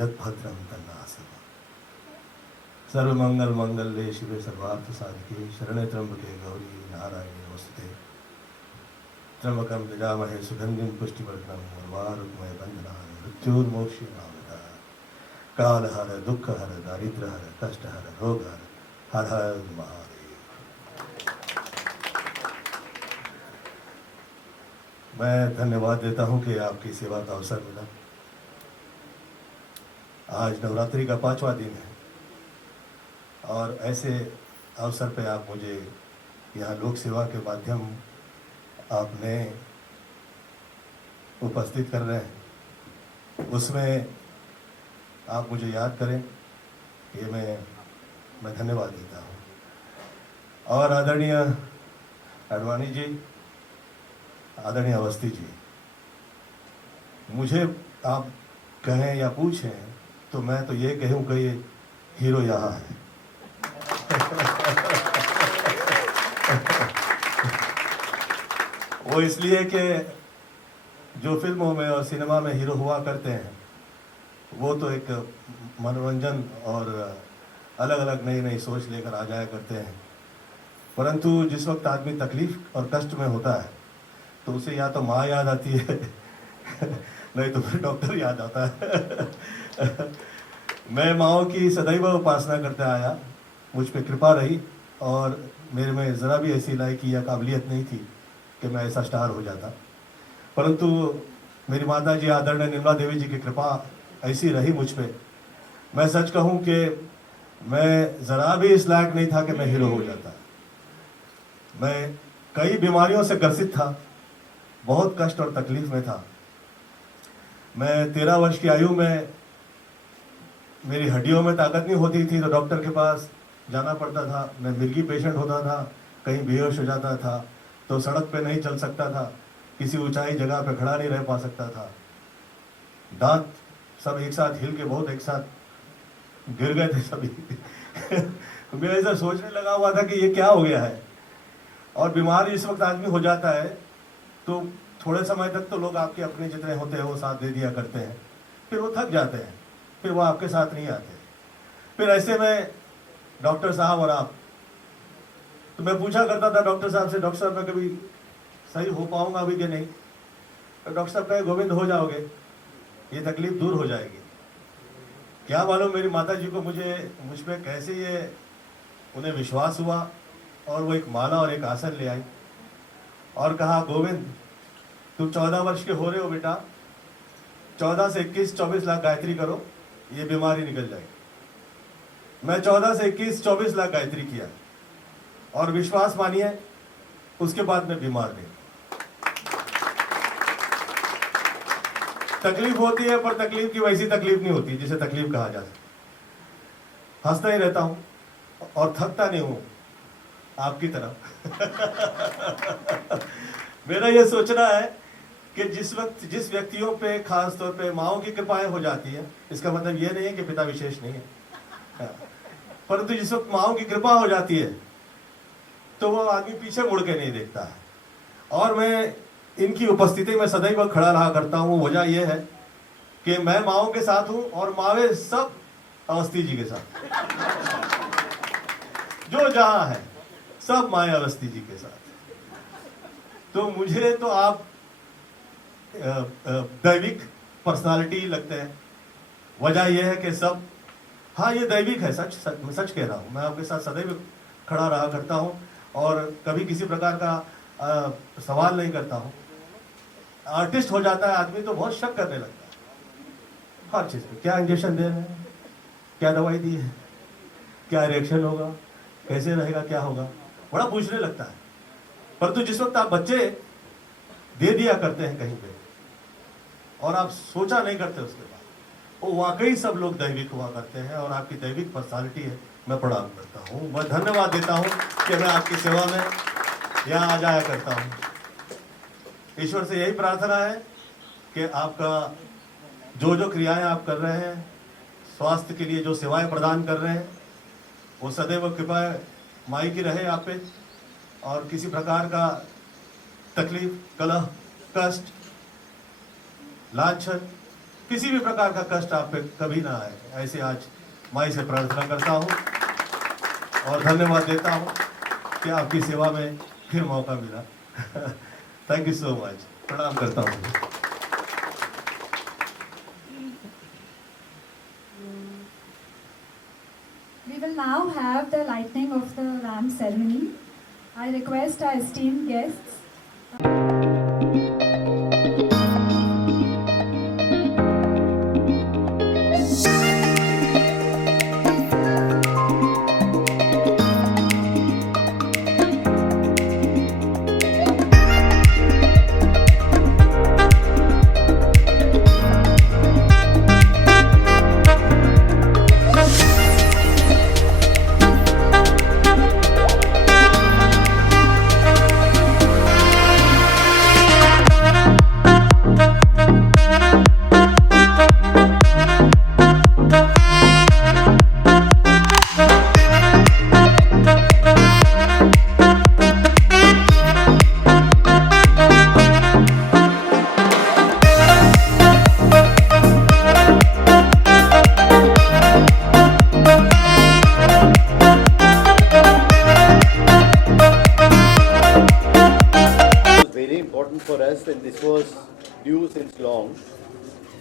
यद्भद्रं तन्नासः। सर्वमंगल मंगल्ये शिवे सर्वार्थ साधिके शरणे त्र्यंबके गौरी नारायणी नमोस्तुते। त्र्यंबकं यजामहे सुगंधिं पुष्टिवर्धनम् उर्वारुकमय बन्धनान् मृत्युर्मोक्षेमामृतः। कालहर दुःखहर दारिद्र्यहर कष्टहर रोगहर हर हर महादेव। मैं धन्यवाद देता हूं कि आपकी सेवा का अवसर मिला। आज नवरात्रि का 5वां दिन है और ऐसे अवसर पे आप मुझे यहाँ लोक सेवा के माध्यम आपने उपस्थित कर रहे हैं, उसमें आप मुझे याद करें, ये मैं धन्यवाद देता हूँ। और आदरणीय अडवाणी जी, आदरणीय अवस्थी जी, मुझे आप कहें या पूछें तो मैं तो ये कहूँ कि ये हीरो यहाँ है। वो इसलिए कि जो फिल्मों में और सिनेमा में हीरो हुआ करते हैं वो तो एक मनोरंजन और अलग अलग नई नई सोच लेकर आ जाया करते हैं, परंतु जिस वक्त आदमी तकलीफ और कष्ट में होता है तो उसे या तो माँ याद आती है नहीं तो फिर डॉक्टर याद आता है। मैं माँओं की सदैव उपासना करता आया, मुझ पे कृपा रही और मेरे में ज़रा भी ऐसी लायकी या काबिलियत नहीं थी कि मैं ऐसा स्टार हो जाता, परंतु मेरी माता जी आदरणीय निर्मला देवी जी की कृपा ऐसी रही मुझ पे। मैं सच कहूँ कि मैं ज़रा भी इस लायक नहीं था कि मैं हीरो हो जाता। मैं कई बीमारियों से ग्रसित था, बहुत कष्ट और तकलीफ में था। मैं 13 वर्ष की आयु में मेरी हड्डियों में ताकत नहीं होती थी तो डॉक्टर के पास जाना पड़ता था। मैं मिर्गी पेशेंट होता था, कहीं बेहोश हो जाता था तो सड़क पे नहीं चल सकता था, किसी ऊंचाई जगह पे खड़ा नहीं रह पा सकता था। दांत सब एक साथ हिल के बहुत एक साथ गिर गए थे सभी। मैं ऐसा सोचने लगा हुआ था कि ये क्या हो गया है। और बीमार इस वक्त आदमी हो जाता है तो थोड़े समय तक तो लोग आपके अपने जितने होते हैं वो साथ दे दिया करते हैं, फिर वो थक जाते हैं, फिर वो आपके साथ नहीं आते। फिर ऐसे में डॉक्टर साहब और आप, तो मैं पूछा करता था डॉक्टर साहब से, डॉक्टर साहब मैं कभी सही हो पाऊंगा अभी कि नहीं? तो डॉक्टर साहब कहे गोविंद हो जाओगे, ये तकलीफ दूर हो जाएगी। क्या मालूम मेरी माता जी को मुझ पर कैसे ये उन्हें विश्वास हुआ और वो एक माला और एक आसन ले आई और कहा गोविंद तुम 14 वर्ष के हो रहे हो बेटा, 14 से 21 24 लाख गायत्री करो, ये बीमारी निकल जाएगी। मैं 14 से 21 24 लाख गायत्री किया और विश्वास मानिए उसके बाद मैं बीमार नहीं। तकलीफ होती है पर तकलीफ की वैसी तकलीफ नहीं होती जिसे तकलीफ कहा जा सकता। हंसता ही रहता हूं और थकता नहीं हूं आपकी तरह। मेरा यह सोचना है कि जिस वक्त जिस व्यक्तियों पे खास तौर पे माँओं की कृपाएं हो जाती है, इसका मतलब यह नहीं है कि पिता विशेष नहीं है, परंतु जिस वक्त माँओं की कृपा हो जाती है तो वो आदमी पीछे मुड़ के नहीं देखता है। और मैं इनकी उपस्थिति में सदैव खड़ा रहा करता हूँ। वजह यह है कि मैं माँओं के साथ हूँ और मावे सब अवस्थी जी के साथ, जो जहां है सब माए अवस्थी जी के साथ। तो मुझे तो आप दैविक पर्सनालिटी लगते हैं। वजह यह है कि सब, हाँ ये दैविक है, मैं सच कह रहा हूँ। मैं आपके साथ सदैव खड़ा रहा करता हूँ और कभी किसी प्रकार का सवाल नहीं करता हूँ। आर्टिस्ट हो जाता है आदमी तो बहुत शक करने लगता है हर चीज़ पे, क्या इंजेक्शन दे रहे हैं, क्या दवाई दी है, क्या रिएक्शन होगा, कैसे रहेगा, क्या होगा, बड़ा पूछने लगता है। परंतु जिस वक्त आप बच्चे दे दिया करते हैं कहीं पे और आप सोचा नहीं करते उसके बाद, वो वाकई सब लोग दैविक हुआ करते हैं और आपकी दैविक पर्सनालिटी है। मैं प्रणाम करता हूँ, मैं धन्यवाद देता हूँ कि मैं आपकी सेवा में यहाँ आ जाया करता हूँ। ईश्वर से यही प्रार्थना है कि आपका जो जो क्रियाएं आप कर रहे हैं, स्वास्थ्य के लिए जो सेवाएं प्रदान कर रहे हैं, वो सदैव कृपा माई की रहे आप पे और किसी प्रकार का तकलीफ, कलह, कष्ट, लांछन किसी भी प्रकार का कष्ट आप पे कभी ना आए, ऐसे आज माई से प्रार्थना करता हूँ और धन्यवाद देता हूँ कि आपकी सेवा में फिर मौका मिला। Thank you so much. प्रणाम करता हूँ। We will now have the lighting of the lamp ceremony. I request our esteemed guests. For us, and this was due since long,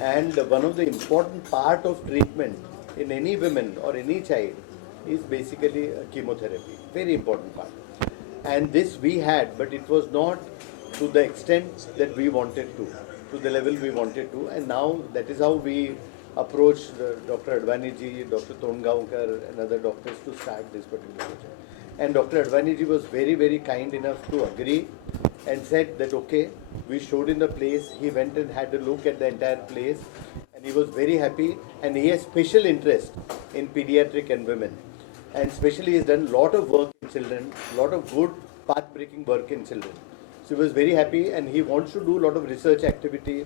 and one of the important part of treatment in any woman or any child is basically chemotherapy, very important part. And this we had, but it was not to the extent that we wanted to the level we wanted to, and now that is how we approached Dr. Advani ji, Dr. Tongaonkar and other doctors to start this particular project. And Dr. Advani ji was very, very kind enough to agree and said that okay, we showed in the place, he went and had a look at the entire place and he was very happy, and he has special interest in pediatric and women, and especially he has done a lot of work in children, lot of good path breaking work in children. So he was very happy and he wants to do a lot of research activity,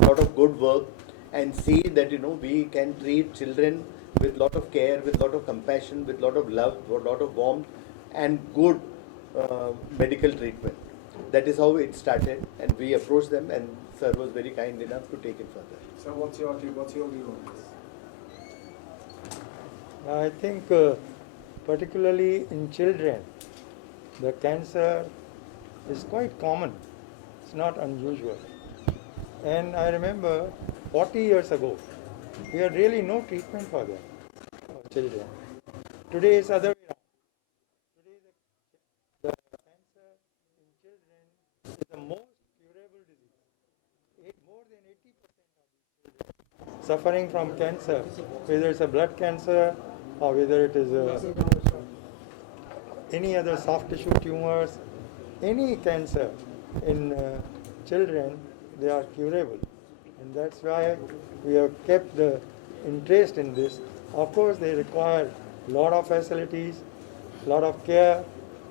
lot of good work, and see that we can treat children with lot of care, with lot of compassion, with lot of love, with lot of warmth and good medical treatment. That is how it started, and we approached them, and sir was very kind enough to take it further. So what's your view on this? I think particularly in children, the cancer is quite common. It's not unusual. And I remember 40 years ago, we had really no treatment for them, for children. Today it's other way around. Today the cancer in children is the most curable disease. More than 80% of the children suffering from cancer, whether it's a blood cancer or whether it is any other soft tissue tumors, any cancer in children, they are curable. And that's why we have kept the interest in this. Of course, they require a lot of facilities, a lot of care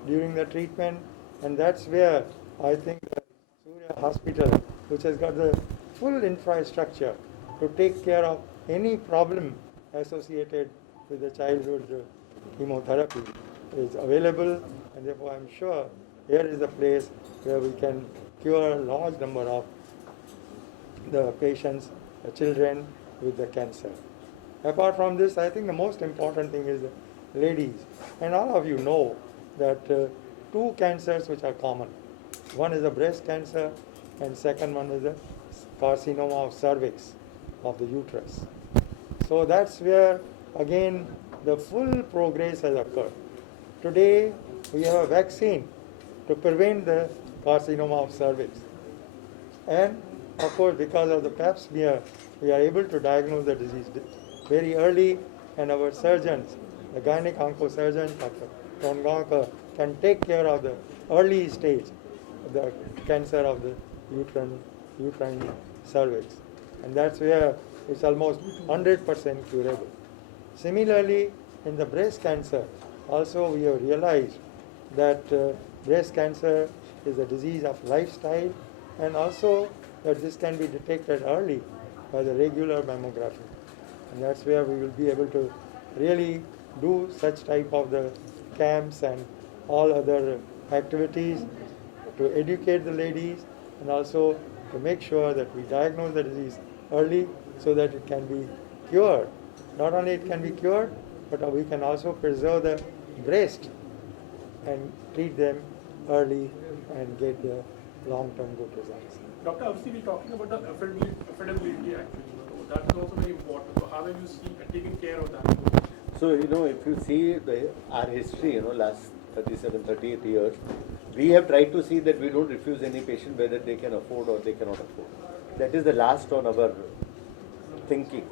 during the treatment, and that's where I think the Surya Hospital, which has got the full infrastructure to take care of any problem associated with the childhood chemotherapy, is available, and therefore I'm sure here is a place where we can cure a large number of the patients, the children with the cancer. Apart from this, I think the most important thing is the ladies. And all of you know that two cancers which are common. One is the breast cancer, and second one is the carcinoma of cervix, of the uterus. So that's where again the full progress has occurred. Today we have a vaccine to prevent the carcinoma of cervix. And of course, because of the pap smear, we are able to diagnose the disease very early, and our surgeons, the gynec oncosurgeon, Dr. Tongaonkar, can take care of the early stage of the cancer of the uterine cervix. And that's where it's almost 100% curable. Similarly, in the breast cancer, also we have realized that breast cancer is a disease of lifestyle, and also that this can be detected early by the regular mammography. And that's where we will be able to really do such type of the camps and all other activities to educate the ladies, and also to make sure that we diagnose the disease early so that it can be cured. Not only it can be cured, but we can also preserve the breast and treat them early and get the long-term good results. Doctor, obviously we're talking about the affordability actually. So that is also very important. So how have you taken care of that? So, you know, if you see our history, you know, last 38 years, we have tried to see that we don't refuse any patient whether they can afford or they cannot afford. That is the last on our thinking.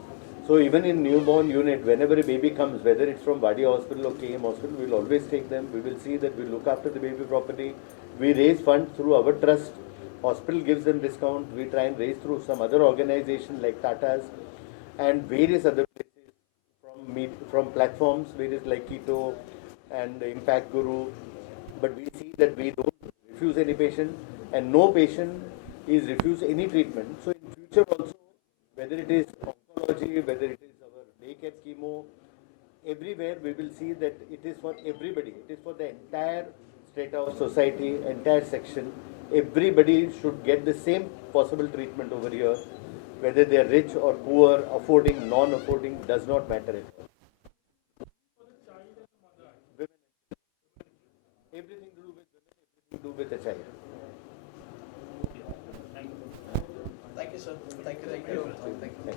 So even in newborn unit, whenever a baby comes, whether it's from Wadi Hospital or KM Hospital, we'll always take them. We will see that we look after the baby properly. We raise funds through our trust. Hospital gives them discount. We try and raise through some other organization like Tata's and various other places from platforms, various like Keto and Impact Guru. But we see that we don't refuse any patient and no patient is refused any treatment. So in future also, whether it is oncology, whether it is our daycare chemo, everywhere we will see that it is for everybody. It is for the entire strata of society, entire section. Everybody should get the same possible treatment over here. Whether they are rich or poor, affording, non-affording, does not matter at all. Women, everything to do with women, everything to do with the child. Thank you, sir. Thank you.